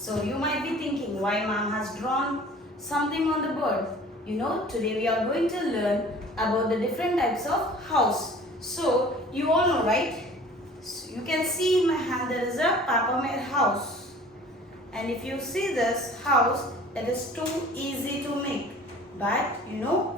So you might be thinking why mom has drawn something on the board. Today we are going to learn about the different types of house. So you all know, right? So you can see in my hand there is a Papa made house. And if you see this house, it is too easy to make. But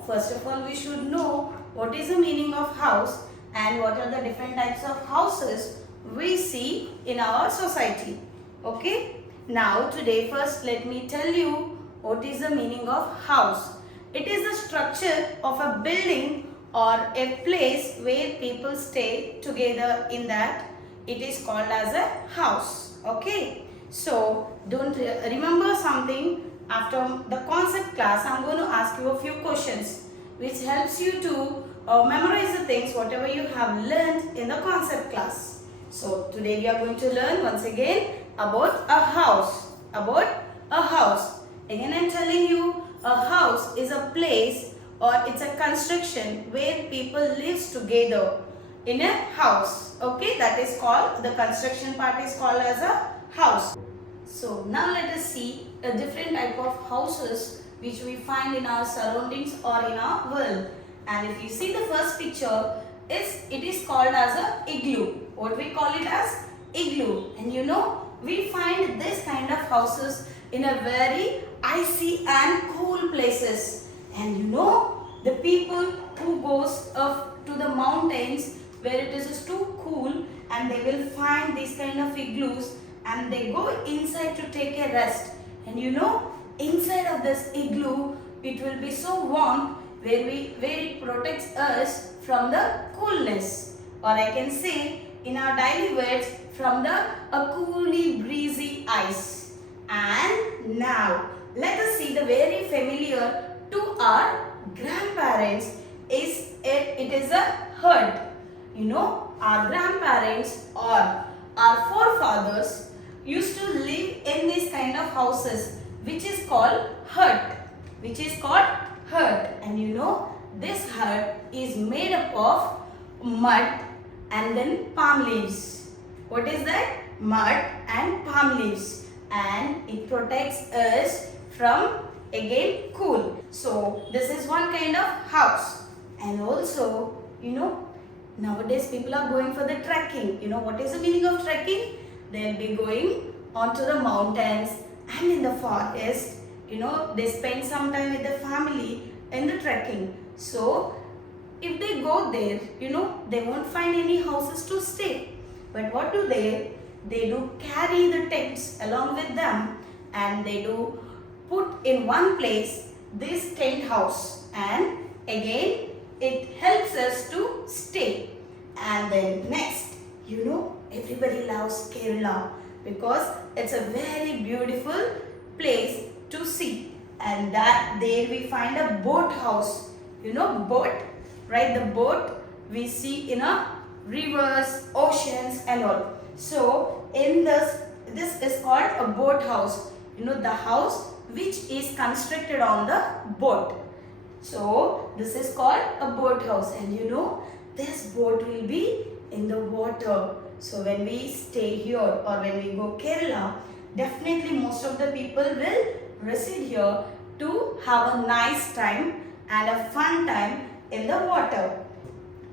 first of all we should know what is the meaning of house and what are the different types of houses we see in our society. Okay? Now today first let me tell you what is the meaning of house. It is the structure of a building or a place where people stay together in that. It is called as a house. Okay? So don't remember something. After the concept class, I am going to ask you a few questions which helps you to memorize the things whatever you have learned in the concept class. So today we are going to learn once again about a house. About a house. Again I am telling you, a house is a place or it's a construction where people live together in a house. Okay, that is called, the construction part is called as a house. So now let us see a different type of houses which we find in our surroundings or in our world. And if you see the first picture, it is called as a igloo. What we call it as igloo. And we find this kind of houses in a very icy and cool places. And the people who goes up to the mountains where it is too cool, and they will find these kind of igloos and they go inside to take a rest. And inside of this igloo it will be so warm where it protects us from the coolness, or I can say in our daily words, from the cooly breezy ice. And now let us see the very familiar to our grandparents it is a hut. Our grandparents or our forefathers used to live in these kind of houses which is called hut. And this hut is made up of mud and then palm leaves. What is that? Mud and palm leaves. And it protects us from again cool. So this is one kind of house. And also nowadays people are going for the trekking. What is the meaning of trekking? They'll be going onto the mountains and in the forest. They spend some time with the family in the trekking. So if they go there, they won't find any houses to stay. But what do? They do carry the tents along with them, and they do put in one place this tent house, and again it helps us to stay. And then next, everybody loves Kerala because it's a very beautiful place to see. And that there we find a boat house. Boat, right? The boat we see in a rivers, oceans and all. So in this is called a boat house. The house which is constructed on the boat. So this is called a boat house. And this boat will be in the water. So when we stay here or when we go Kerala, definitely most of the people will reside here to have a nice time and a fun time in the water.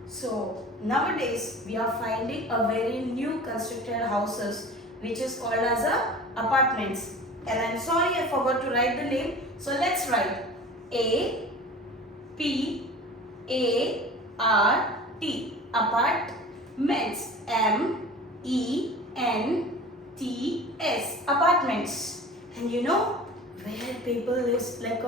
So nowadays we are finding a very new constructed houses which is called as a apartments. And I'm sorry I forgot to write the name. So let's write A-P-A-R-T. Apartments. M-E-N-T-S. Apartments. And where people live like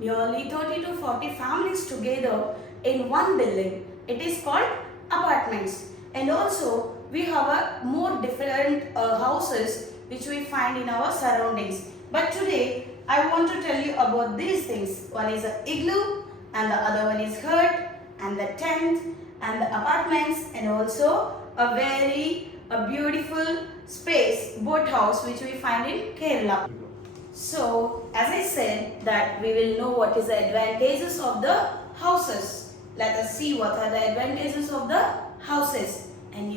nearly 30 to 40 families together in one building. It is called apartments. And also we have a more different houses which we find in our surroundings. But today I want to tell you about these things. One is an igloo and the other one is hut and the tent and the apartments, and also a very beautiful space, boat house, which we find in Kerala. So as I said that we will know what is the advantages of the houses. Let us see what are the advantages of the houses. And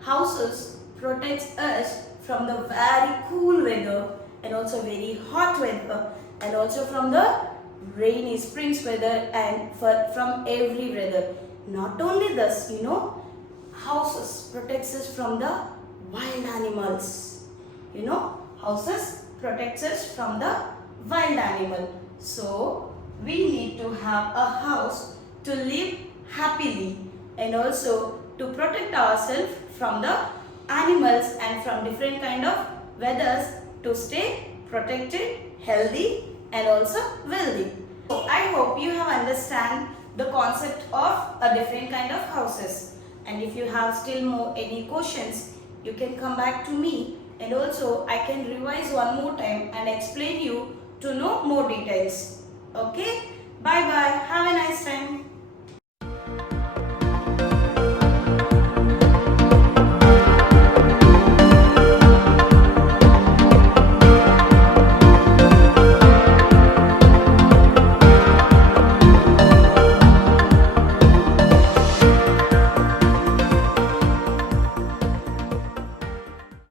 houses protects us from the very cool weather and also very hot weather, and also from the rainy springs weather, and from every weather. Not only this, houses protects us from the wild animals. Houses protects us from the wild animal. So we need to have a house to live happily, and also to protect ourselves from the animals and from different kind of weathers, to stay protected, healthy, and also wealthy. So I hope you have understand the concept of a different kind of houses. And if you have still more any questions, you can come back to me, and also I can revise one more time and explain you to know more details. Okay? Bye bye. Have a nice time.